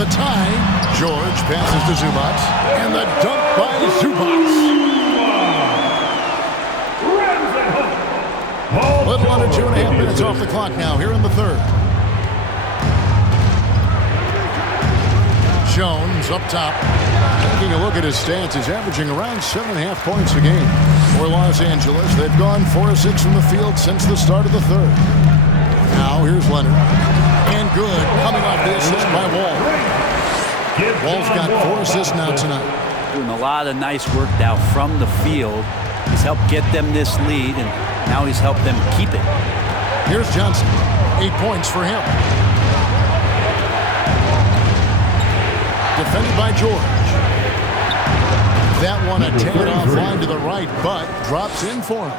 the tie. George passes to Zubac. And the dunk by Zubac. Little under 2.5 minutes off the clock now here in the third. Jones up top. Taking a look at his stats, he's averaging around 7.5 points a game. For Los Angeles, they've gone 4 of 6 from the field since the start of the third. Now here's Leonard. And good, coming off the assist by Wall. Wall's got 4 assists now tonight. Doing a lot of nice work now from the field. He's helped get them this lead, and now he's helped them keep it. Here's Johnson. 8 points for him. Defended by George. That one a tad offline to the right, but drops in for him.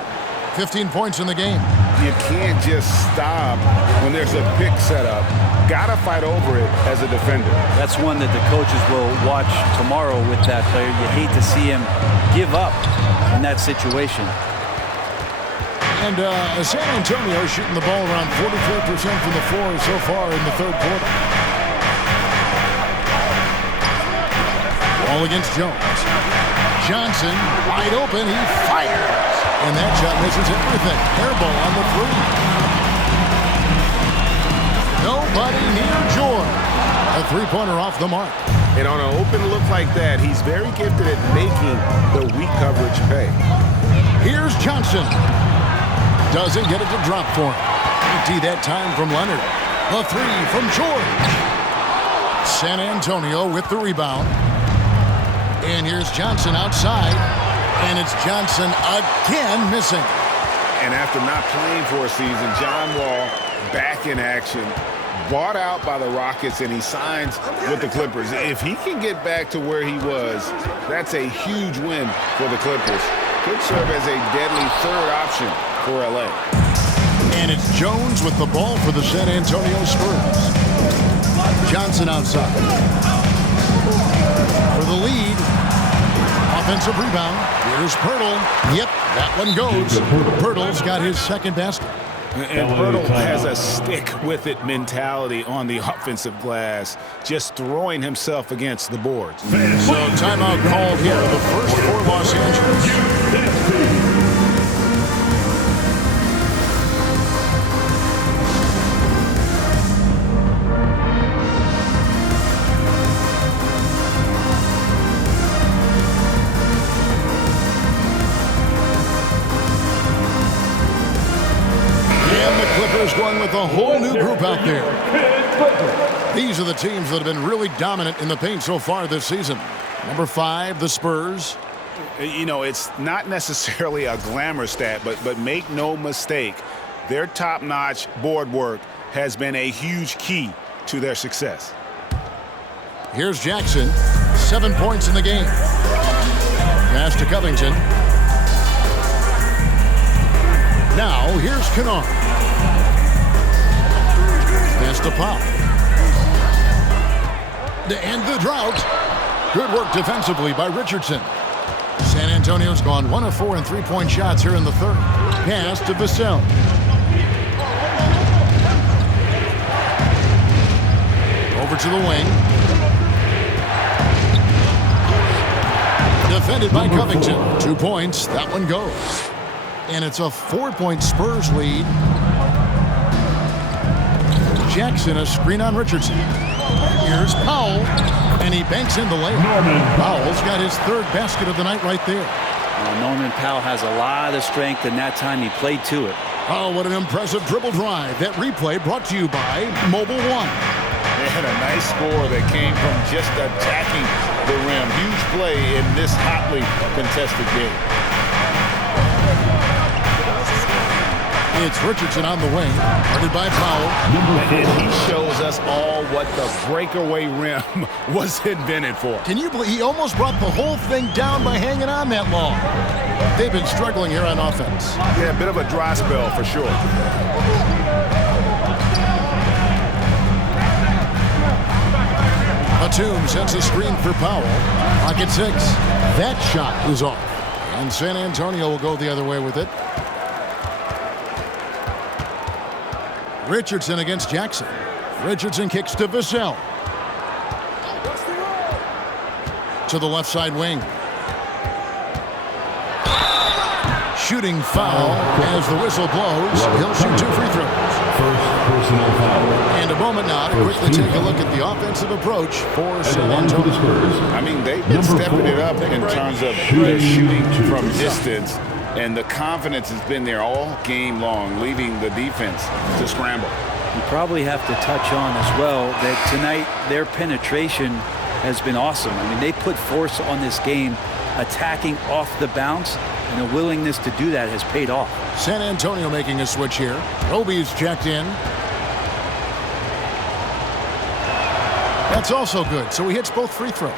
15 points in the game. You can't just stop when there's a pick set up. Gotta fight over it as a defender. That's one that the coaches will watch tomorrow with that player. You hate to see him give up in that situation. And San Antonio shooting the ball around 43% from the floor so far in the third quarter. Ball against Jones. Johnson, wide open, he fires. And that shot misses everything. Air ball on the three. Nobody near George. A three-pointer off the mark. And on an open look like that, he's very gifted at making the weak coverage pay. Here's Johnson. Doesn't get it to drop for him. Empty that time from Leonard. A three from George. San Antonio with the rebound. And here's Johnson outside. And it's Johnson again missing. And after not playing for a season, John Wall back in action. Bought out by the Rockets, and he signs with the Clippers. If he can get back to where he was, that's a huge win for the Clippers. Could serve as a deadly third option for LA. And it's Jones with the ball for the San Antonio Spurs. Johnson outside. For the lead. Offensive rebound. Here's Poeltl. Yep, that one goes. Poeltl's got his second basket. And Poeltl has a stick-with-it mentality on the offensive glass, just throwing himself against the boards. So timeout called here, the first for Los Angeles. Going with a whole new group out there. These are the teams that have been really dominant in the paint so far this season. Number 5, the Spurs. You know, it's not necessarily a glamour stat, but make no mistake, their top-notch board work has been a huge key to their success. Here's Jackson. 7 points in the game. Pass to Covington. Now, here's Kennard. Pass to Powell. To end the drought. Good work defensively by Richardson. San Antonio's gone 1 of 4 in three-point shots here in the third. Pass to Vassell. Over to the wing. Defended by Covington. 2 points. That one goes. And it's a 4-point Spurs lead. Jackson, a screen on Richardson. Here's Powell, and he banks in the layup. Powell's got his third basket of the night right there. Norman Powell has a lot of strength, and that time he played to it. Oh, what an impressive dribble drive. That replay brought to you by Mobile One. They had a nice score that came from just attacking the rim. Huge play in this hotly contested game. It's Richardson on the wing, guarded by Powell. And he shows us all what the breakaway rim was invented for. Can you believe he almost brought the whole thing down by hanging on that long? They've been struggling here on offense. Yeah, a bit of a dry spell for sure. Batum sends a screen for Powell. Pocket 6. That shot is off. And San Antonio will go the other way with it. Richardson against Jackson. Richardson kicks to Vassell. to the left side wing. Shooting foul as the whistle blows. He'll shoot 2 free throws. First personal foul. And a moment now to quickly take a look at the offensive approach for San Antonio. I mean, they've been stepping it up in terms of their shooting from distance, and the confidence has been there all game long, leaving the defense to scramble. You probably have to touch on as well that tonight their penetration has been awesome. I mean, they put force on this game, attacking off the bounce, and a willingness to do that has paid off. San Antonio making a switch here. Roby's checked in. That's also good, so he hits both free throws.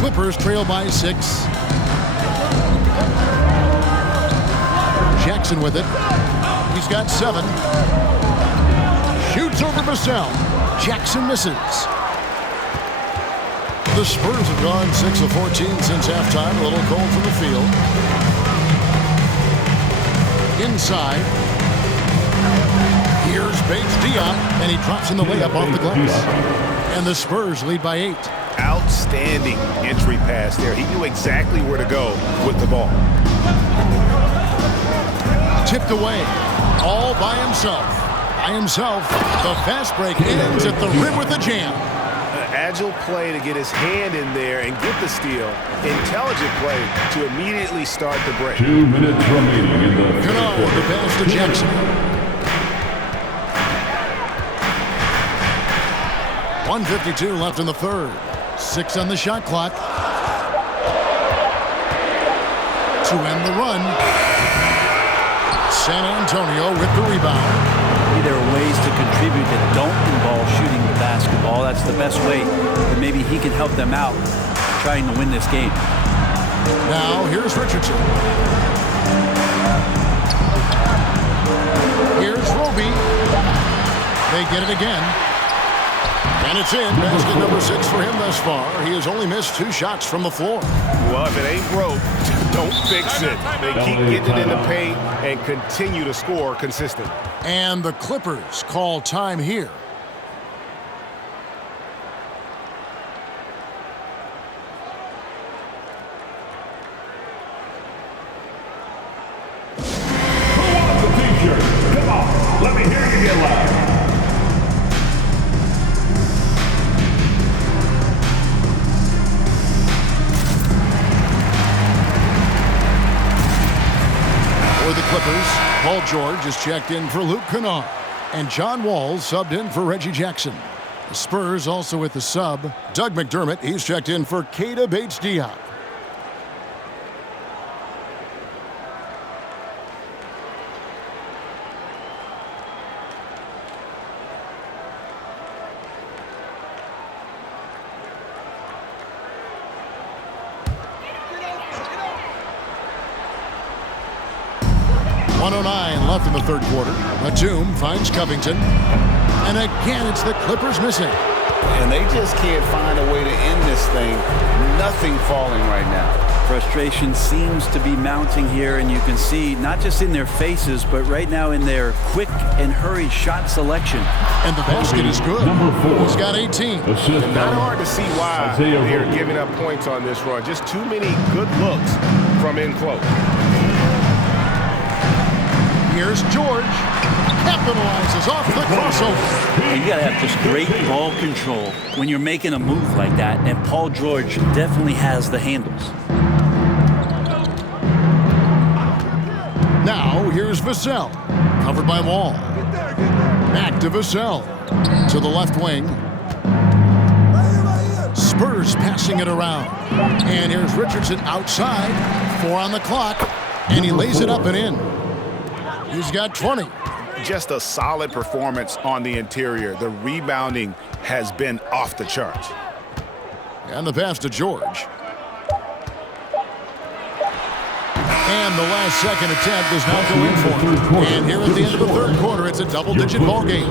Clippers trail by 6. Jackson with it. He's got 7. Shoots over Vassell. Jackson misses. The Spurs have gone 6 of 14 since halftime. A little cold from the field. Inside. Here's Bates Diop, and he drops in the layup off the glass. And the Spurs lead by 8. Outstanding entry pass there. He knew exactly where to go with the ball. Tipped away, all by himself. The fast break ends at the rim with a jam. Agile play to get his hand in there and get the steal. Intelligent play to immediately start the break. 2 minutes remaining in the Cano with the pass to Jackson. 1:52 left in the third. 6 on the shot clock. To end the run. San Antonio with the rebound. There are ways to contribute that don't involve shooting the basketball. That's the best way that maybe he can help them out trying to win this game. Now here's Richardson. Here's Roby. They get it again. And it's in. Basket number 6 for him thus far. He has only missed 2 shots from the floor. Well, if it ain't broke, don't fix it. They keep getting it in the paint and continue to score consistently. And the Clippers call time here. Who wants a t-shirt? Come on, let me hear you get loud. For the Clippers, Paul George is checked in for Luke Kennard, and John Wall subbed in for Reggie Jackson. The Spurs also with the sub, Doug McDermott. He's checked in for Keita Bates-Diop. Left in the third quarter. Batum finds Covington. And again, it's the Clippers missing. And they just can't find a way to end this thing. Nothing falling right now. Frustration seems to be mounting here, and you can see not just in their faces, but right now in their quick and hurried shot selection. And the basket is good. Number 4. He's got 18. Assist Not hard to see why Isaiah they're Roby. giving up points on this run. Just too many good looks from in close. Here's George. Capitalizes off the crossover. You got to have just great ball control when you're making a move like that, and Paul George definitely has the handles. Now here's Vassell. Covered by Wall. Back to Vassell. To the left wing. Spurs passing it around. And here's Richardson outside. 4 on the clock. And he lays it up and in. He's got 20. Just a solid performance on the interior. The rebounding has been off the charts. And the pass to George. And the last second attempt does not go in for him. And here at the end of the third quarter, it's a double-digit ball game.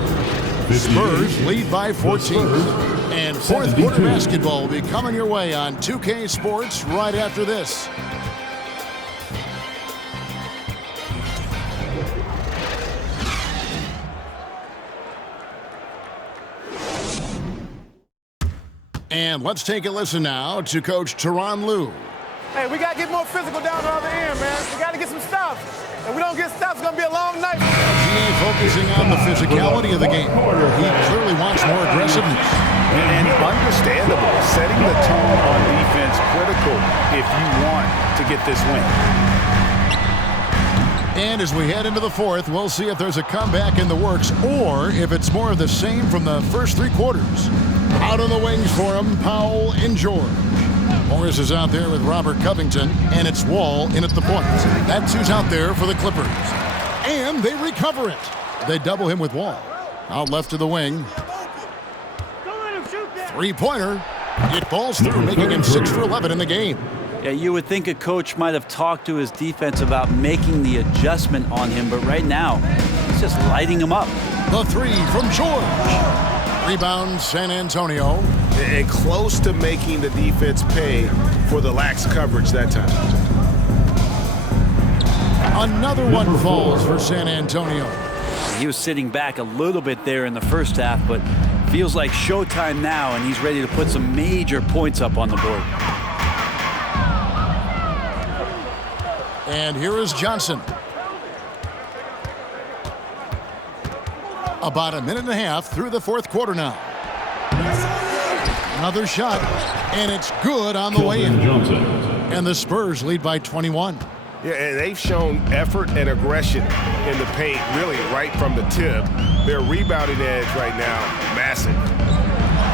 Spurs lead by 14. And fourth quarter basketball will be coming your way on 2K Sports right after this. And let's take a listen now to Coach Tyronn Lue. Hey, we got to get more physical down the other end, man. We got to get some stops. If we don't get stops, it's going to be a long night. GA focusing on the physicality of the game. He clearly wants more aggressiveness. And understandable. Setting the tone on defense critical if you want to get this win. And as we head into the fourth, we'll see if there's a comeback in the works or if it's more of the same from the first three quarters. Out on the wings for him, Powell and George. Morris is out there with Robert Covington, and it's Wall in at the point. That's who's out there for the Clippers. And they recover it. They double him with Wall. Out left to the wing. Three-pointer. It falls through, making him 6 for 11 in the game. Yeah, you would think a coach might have talked to his defense about making the adjustment on him, but right now, he's just lighting him up. The three from George. Rebound, San Antonio. And close to making the defense pay for the lax coverage that time. Another one falls for San Antonio. He was sitting back a little bit there in the first half, but feels like showtime now, and he's ready to put some major points up on the board. And here is Johnson. About a minute and a half through the fourth quarter now. Another shot, and it's good on the way in. And the Spurs lead by 21. Yeah, and they've shown effort and aggression in the paint, really right from the tip. Their rebounding edge right now, massive.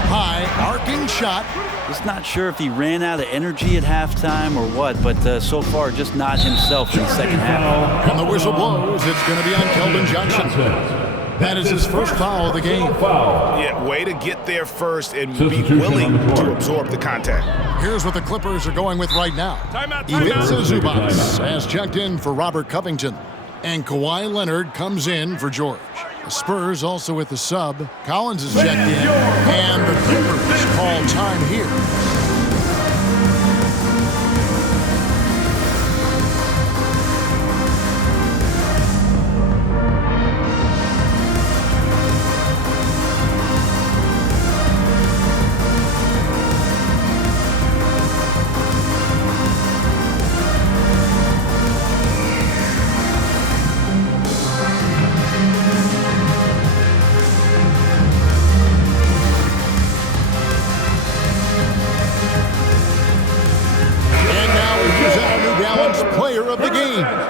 High, arcing shot. Just not sure if he ran out of energy at halftime or what, but so far just not himself in the second half. And the whistle blows. It's going to be on Keldon Johnson. That is his first foul of the game. Yeah, way to get there first and be willing to absorb the contact. Here's what the Clippers are going with right now. Ivica Zubac has checked in for Robert Covington. And Kawhi Leonard comes in for George. The Spurs also with the sub. Collins is checked in. And the Clippers call time here.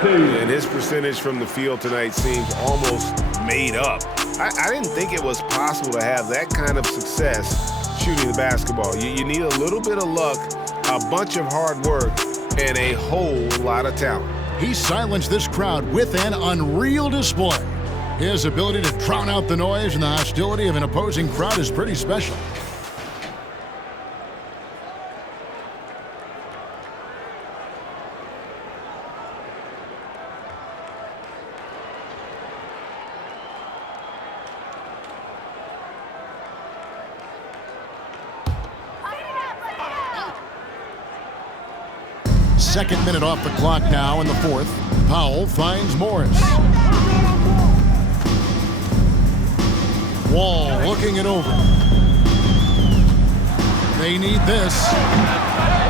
And his percentage from the field tonight seems almost made up. I didn't think it was possible to have that kind of success shooting the basketball. You need a little bit of luck, a bunch of hard work, and a whole lot of talent. He silenced this crowd with an unreal display. His ability to drown out the noise and the hostility of an opposing crowd is pretty special. Second minute off the clock now in the fourth. Powell finds Morris. Wall looking it over. They need this.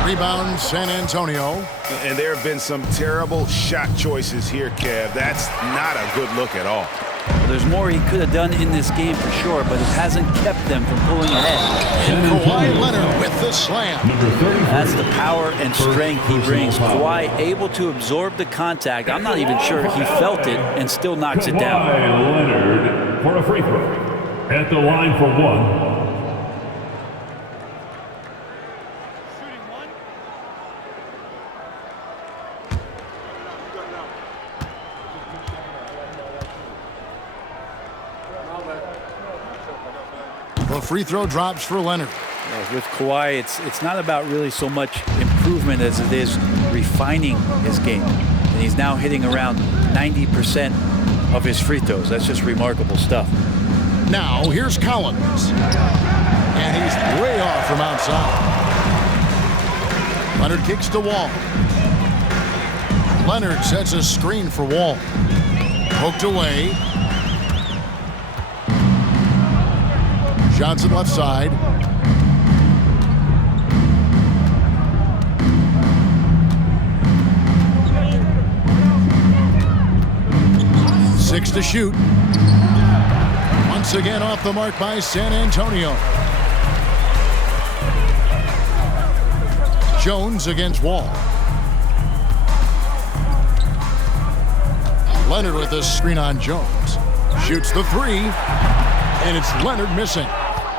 Rebound, San Antonio. And there have been some terrible shot choices here, Kev. That's not a good look at all. Well, there's more he could have done in this game for sure, but it hasn't kept them from pulling ahead. And Kawhi Leonard with the slam. That's the power and strength he brings. Kawhi able to absorb the contact. I'm not even sure he felt it and still knocks it down. Kawhi Leonard for a free throw. At the line for one. The free throw drops for Leonard. With Kawhi, it's not about really so much improvement as it is refining his game. And he's now hitting around 90% of his free throws. That's just remarkable stuff. Now, here's Collins. And he's way off from outside. Leonard kicks to Wall. Leonard sets a screen for Wall. Poked away. Johnson left side. 6 to shoot. Once again off the mark by San Antonio. Jones against Wall. Leonard with a screen on Jones. Shoots the 3, and it's Leonard missing.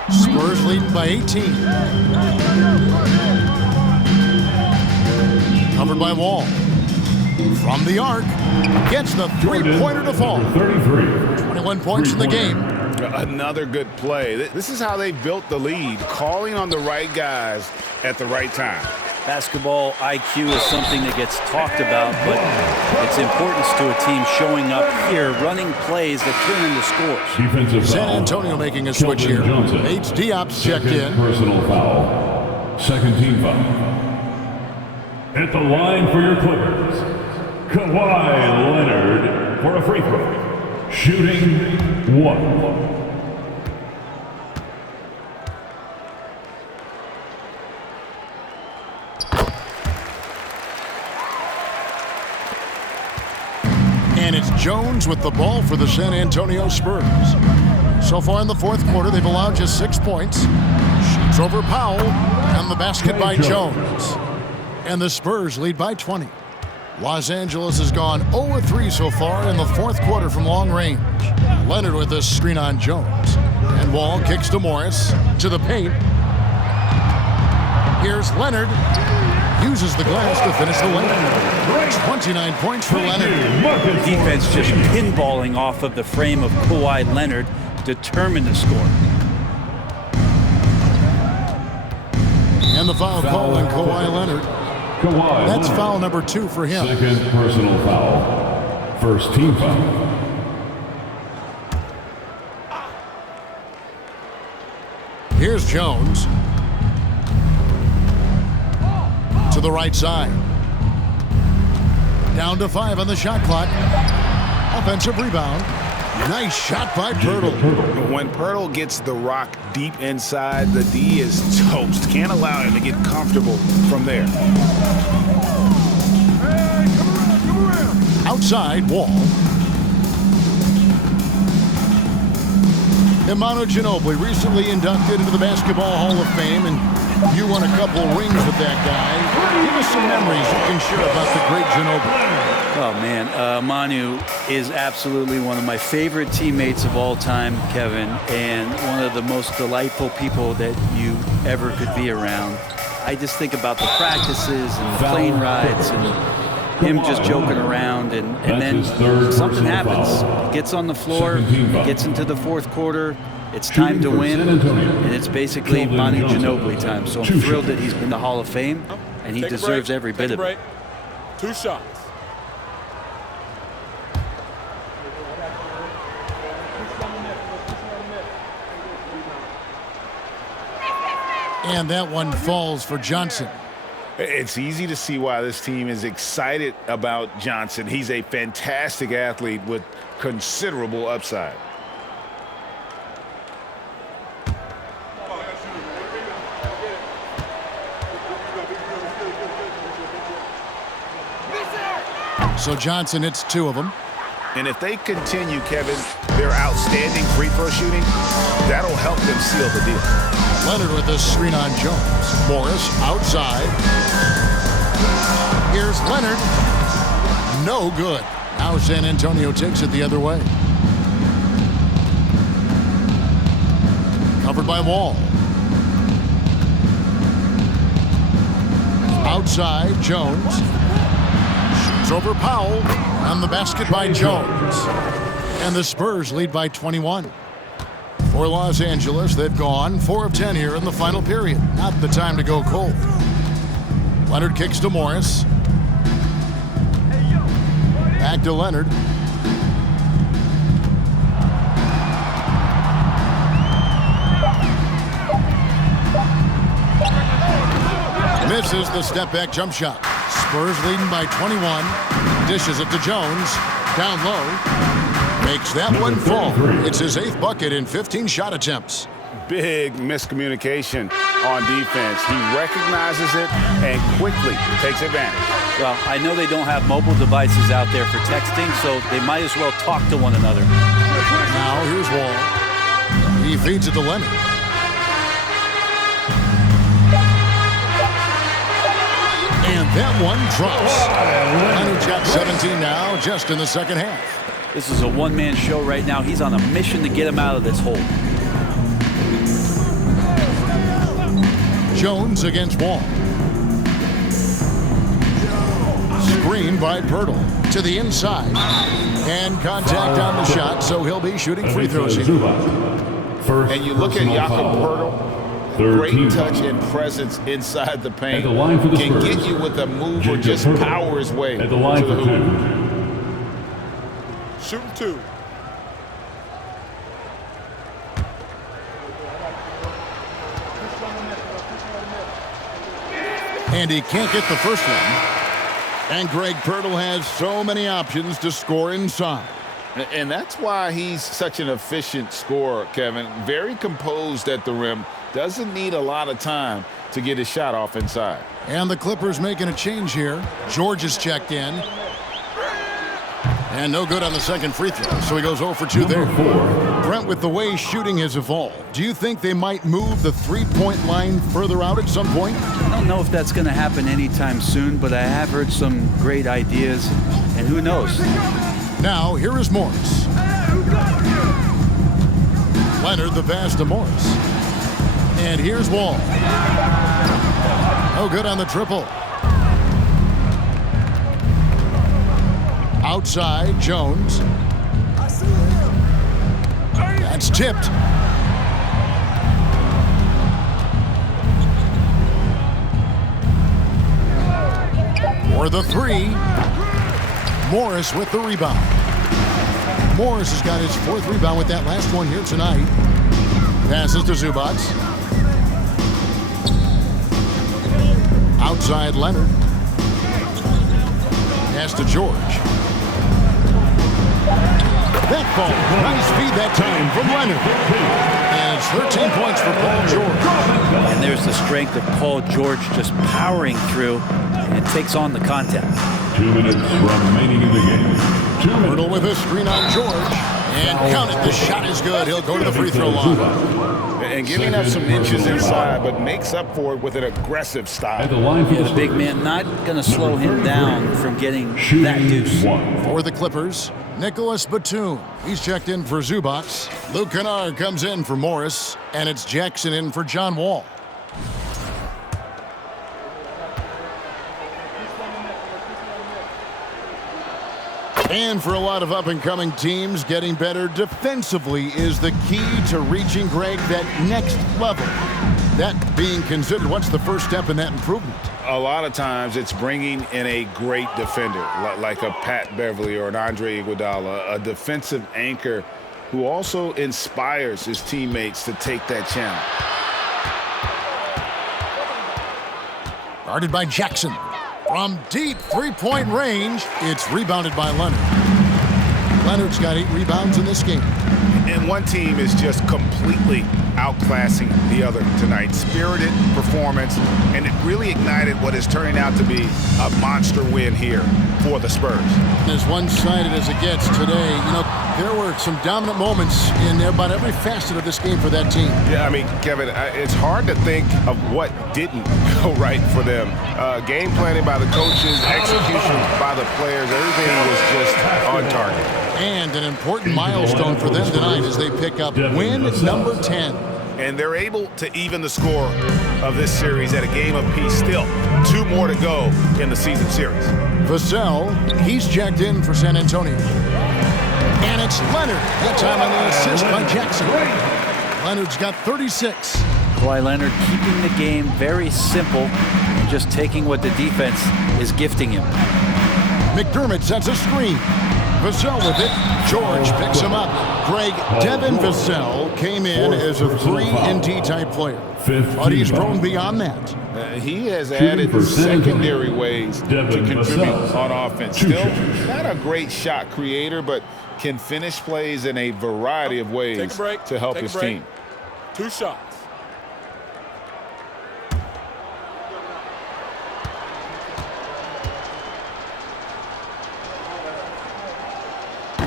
Spurs leading by 18. Covered by Wall. From the arc, gets the three-pointer to fall. 21 points in the game. Another good play. This is how they built the lead, calling on the right guys at the right time. Basketball IQ is something that gets talked about, but its importance to a team showing up here, running plays that turn into scores. Defensive San foul. Antonio making a switch here. Johnson. H. Diop's checked Second in. personal foul. Second team foul. At the line for your Clippers, Kawhi Leonard for a free throw. Shooting 1. And it's Jones with the ball for the San Antonio Spurs. So far in the fourth quarter, they've allowed just 6 points. Shoots over Powell, and the basket by Jones. And the Spurs lead by 20. Los Angeles has gone 0-3 so far in the fourth quarter from long range. Leonard with a screen on Jones. And Wall kicks to Morris, to the paint. Here's Leonard. Uses the glass to finish the layup. 29 points for Leonard. Defense just pinballing off of the frame of Kawhi Leonard, determined to score. And the foul call on Kawhi Leonard. Kawhi That's Leonard. foul number 2 for him. Second personal foul. First team foul. Here's Jones. To the right side. Down to 5 on the shot clock. Offensive rebound. Nice shot by Pirtle. When Pirtle gets the rock deep inside, the D is toast. Can't allow him to get comfortable from there. Outside, Wall. Emmanuel Ginobili, recently inducted into the Basketball Hall of Fame, and you won a couple rings with that guy. Give us some memories you can share about the great Ginobili. Oh, man. Manu is absolutely one of my favorite teammates of all time, Kevin, and one of the most delightful people that you ever could be around. I just think about the practices and the plane rides and him just joking around, and then something happens. He gets on the floor, he gets into the fourth quarter, it's time to win, and it's basically Manu Ginobili time. So I'm thrilled that he's in the Hall of Fame, and he deserves every bit of it. 2 shots. And that one falls for Johnson. It's easy to see why this team is excited about Johnson. He's a fantastic athlete with considerable upside. So Johnson hits 2 of them. And if they continue, Kevin, their outstanding free throw shooting, that'll help them seal the deal. Leonard with a screen on Jones. Morris outside. Here's Leonard. No good. Now San Antonio takes it the other way. Covered by Wall. Outside, Jones. Shoots over Powell. And the basket by Jones. And the Spurs lead by 21. For Los Angeles, they've gone 4 of 10 here in the final period. Not the time to go cold. Leonard kicks to Morris. Back to Leonard. Misses the step-back jump shot. Spurs leading by 21. Dishes it to Jones. Down low. Makes that one fall. It's his 8th bucket in 15 shot attempts. big miscommunication on defense. He recognizes it and quickly takes advantage. Well, I know they don't have mobile devices out there for texting, so they might as well talk to one another. Now here's Wall. He feeds it to Leonard. And that one drops. Leonard's got 17 now, just in the second half. This is a one-man show right now. He's on a mission to get him out of this hole. Jones against Wall. Screen by Pirtle to the inside. And contact on the shot, so he'll be shooting free throws here. And you look at Jakob Pirtle, great touch and presence inside the paint. Can get you with a move or just power his way to the hoop. Shooting 2. And he can't get the first one. And Greg Pirtle has so many options to score inside. And that's why he's such an efficient scorer, Kevin. Very composed at the rim. Doesn't need a lot of time to get his shot off inside. And the Clippers making a change here. George is checked in. And no good on the second free throw, so he goes 0 for 2 there. Brent, with the way shooting has evolved, do you think they might move the three-point line further out at some point? I don't know if that's going to happen anytime soon, but I have heard some great ideas, and who knows? Now, here is Morris. Leonard, the pass to Morris. And here's Wall. No good on the triple. Outside, Jones. That's tipped. For the three. Morris with the rebound. Morris has got his 4th rebound with that last one here tonight. Passes to Zubac. Outside, Leonard. Pass to George. That ball, nice feed that time from Leonard. And it's 13 points for Paul George. And there's the strength of Paul George just powering through and takes on the contact. 2 minutes remaining in the game. 2 minutes. Pirtle with a screen on George. And count it, the shot is good. He'll go to the free throw line. And giving up some inches inside, but makes up for it with an aggressive style. The big man not going to slow him down from getting that deuce. For the Clippers, Nicholas Batum. He's checked in for Zubac. Luke Kennard comes in for Morris. And it's Jackson in for John Wall. And for a lot of up-and-coming teams, getting better defensively is the key to reaching, Greg, that next level. That being considered, what's the first step in that improvement? A lot of times it's bringing in a great defender, like a Pat Beverly or an Andre Iguodala, a defensive anchor who also inspires his teammates to take that challenge. Guarded by Jackson. From deep three-point range, it's rebounded by Leonard. Leonard's got 8 rebounds in this game. And one team is just completely outclassing the other tonight. Spirited performance, and it really ignited what is turning out to be a monster win here for the Spurs. As one-sided as it gets today, you know, there were some dominant moments in about every facet of this game for that team. Yeah, I mean, Kevin, it's hard to think of what didn't go right for them. Game planning by the coaches, execution by the players, everything was just on target. And an important milestone for them tonight as they pick up win number 10. And they're able to even the score of this series at a game apiece. Still 2 more to go in the season series. Vassell, he's checked in for San Antonio. And it's Leonard. That time on the assist by Jackson. Leonard's got 36. Kawhi Leonard keeping the game very simple and just taking what the defense is gifting him. McDermott sets a screen. Vassell with it. George picks him up. Greg, Devin Vassell came in as a 3-and-D type player. But he's grown beyond that. He has added secondary ways to contribute on offense. Still not a great shot creator, but can finish plays in a variety of ways to help his team. 2 shots.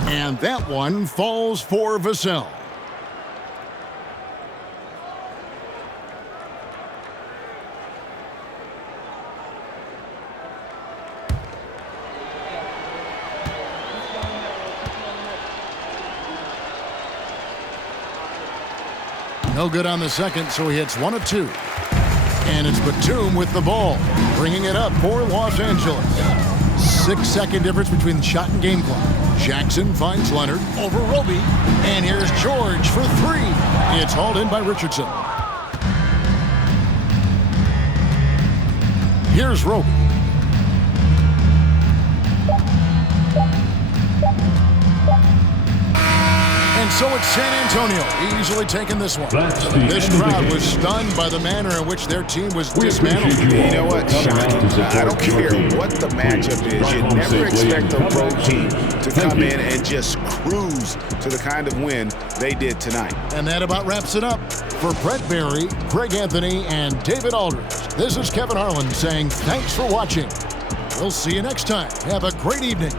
And that one falls for Vassell. No good on the second, so he hits 1 of 2. And it's Batum with the ball, bringing it up for Los Angeles. 6-second difference between the shot and game clock. Jackson finds Leonard over Roby. And here's George for 3. It's hauled in by Richardson. Here's Roby. And so it's San Antonio easily taking this one. This crowd was stunned by the manner in which their team was dismantled. You know what, Sean? I don't care what the matchup is. You never expect a road team to come in and just cruise to the kind of win they did tonight. And that about wraps it up. For Brett Barry, Greg Anthony, and David Aldridge, this is Kevin Harlan saying thanks for watching. We'll see you next time. Have a great evening.